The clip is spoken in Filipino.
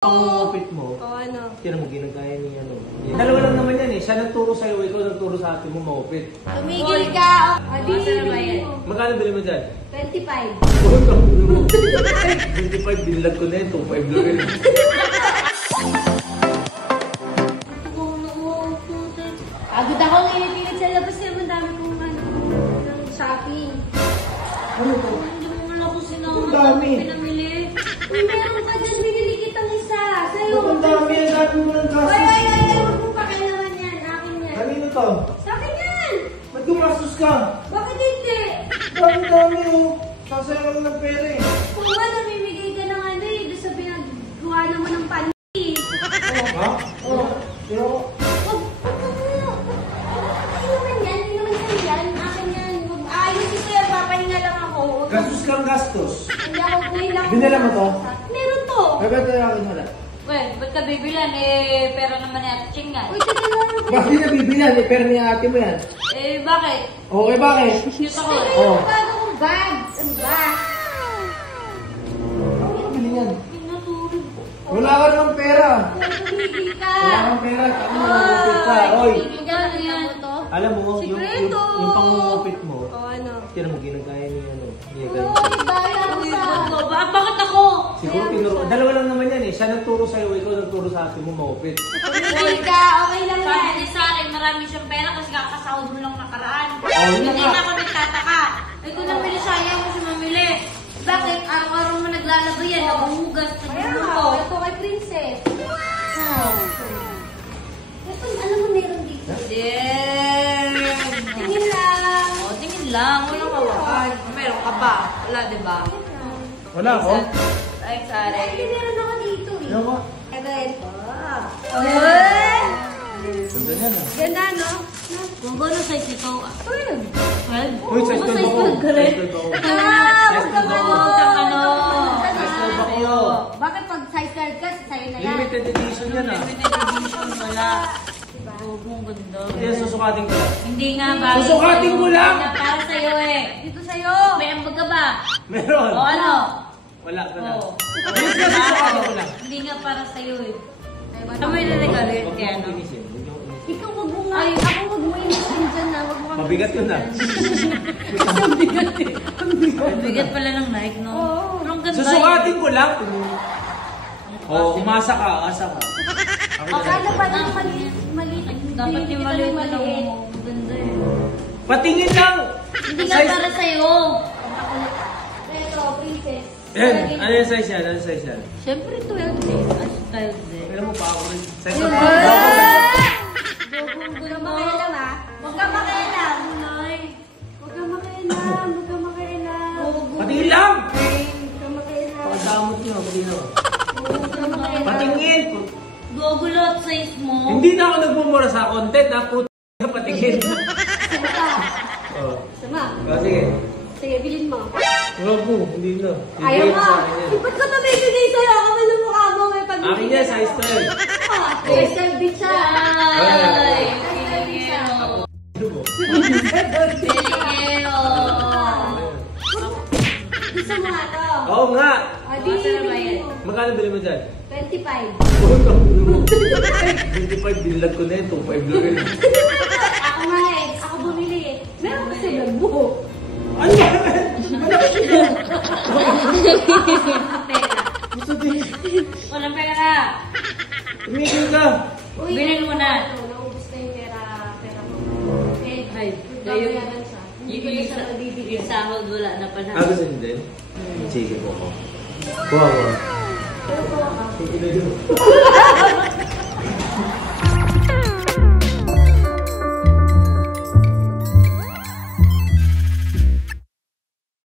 Pangungupit mo, ano? tira mo ginagaya ni ano. Dalawa lang naman yan eh. Siya nagturo sa'yo, ikaw nagturo sa atin mo maupit. Tumigil ka! Magkano bili mo dyan? 25. 25, binilag ko na yun. 2.5 lang yun. Agad ako nginipilit sa labas naman dami kong ng shopping. Ano to? Hindi mo nga ako sinama. Ang dami. Pinamili. Uy, meron ka dyan. Binili kitang isa. Sa'yo. Ang dami. Ang dami mo ng gastos. Ay. Huwag mong pakialaman yan. Akin yan. Kanino to? Sa akin yan. Ba't gumastos ka? Bakit hindi? Ang dami oh. Sasaya ka lang ng pera eh. Kung nga namimigay ka ng ano eh. Doon sa pinagawa naman ng panty. Ha? Oo. Pero, gastos kang gastos. Hindi ako ngayon lang. Binila mo to? Meron to. Ay, ba't tayo akin wala? Well, ba't ka bibilan? Eh, pera naman ni Ate Ching nga. Uy, teka lang. Bakit na bibilan eh? Pera niya ate mo yan. Eh, bakit? Okay, bakit? Cute ako. Teka Oo. yung bago kong bag. Ano ba? Ano bili yan? Pinatulog ko. Wala ka naman pera. Tumigil ka. Wala kang pera. Kami nangungupit ka. Oy. Tumigil ka. Yan to. Alam mo, Sikreto. yung pangungupit mo, Ano? tira mo ginagaya ni ano. Oo, dahil ako Uy, sa... bakit ako? Siguro tinuro. Dalawa lang naman yan eh. Siya nagturo sa'yo, ikaw nagturo sa atin mo maupit. Tumigil ka. Okay lang Sabi yan. niya sa akin, marami siyang pera kasi kakasahod mo lang nakaraan. yun Hindi nga. na ako nagtataka. Eh, kung namili siya, ayaw mo siya mamili. Bakit? Araw-araw mo naglalaba yan, naguhugas, Ayan, nagluluto. ito kay Princess. Ito, alam mo meron dito. Tingin lang. Oh, tingin lang, walang hawakan. Meron ka ba? Wala, di ba? Wala ako? Ay, sorry. Ay, meron ako dito eh. Ano ko? Ito. Ay! Ganda yan ah. Ganda, no? Kung gano'n size ito? 12. 12? Uy, size 12 ako. Size 12 ka rin? Size 12 ako. Huwag ka Size 12 ako. Huwag kang ano. Size 12 ako. Bakit pag size 12 ka, sa'yo na yan? Limited edition yan ah. Limited edition, wala. Oh, ang ganda. Yan, susukatin ko lang. Hindi nga ba? Susukatin mo lang! Para sa'yo eh. Dito sa'yo. May ambag ka ba? Meron. O ano? Wala ka na. Oo. Ayos na, susukatin ko lang. Hindi nga para sa'yo eh. Ano may nalagali? Huwag Kaya mo ano? pinisin. Huwag mo pinisin. Ikaw wag mo nga. Ako wag mo inisin dyan na. Wag mo kang Mabigat yun ah. Bigat pala ng Nike, no? Oo. Pero ang ganda Susukatin ko lang. Oh, umasa ka, asa ka. Akala pa lang maliit. Dapat yung maliit na lang. Ang ganda eh. Patingin lang! Hindi nga para sa'yo. Ito, Princess. Yan, ano yung size yan? Ano yung size yan? Siyempre 12 eh. As 12 eh. Alam mo pa ako rin. Size Yun. of Huwag ka makialam ha. Huwag ka makialam. Huwag ka makialam. Huwag ka makialam. Patingin lang! Huwag ka makialam. Pakadamot nyo, patingin ako. Huwag ka makialam. Patingin! Gugulot size mo. Hindi na ako nagmumura sa content ha, puto ka patingin. Sama ka. Oh. Sama. Sige. Sige, bilhin mo. Huwag mo, hindi na. Ayaw Bibigay ko ka. sa akin yan. Ba't ka nabibigay sa'yo? Ako man ang mukha mo. May pag Akin yan, size 12. Size 12 din siya. Ay! Ano mo? Pilingero! Gusto mo nga to? Oo nga! Adi, bilhin mo. Magkano bili mo dyan? 25. 25, binilag ko na yun. 2.5 lang yun. Ako nga eh. Ako bumili eh. Meron ko sa vlog mo. Ano ba? Gusto din. Walang pera! Tumigil ka. Uy, Bilhin mo na. Naubos na yung pera mo. Eh, Ay, babayaran siya. Hindi ko na Yung siya mabibigyan. yung sahod wala na pa na. Gusto niyo din? Sige po ko. Wow. Pero po ako. Sige na yun.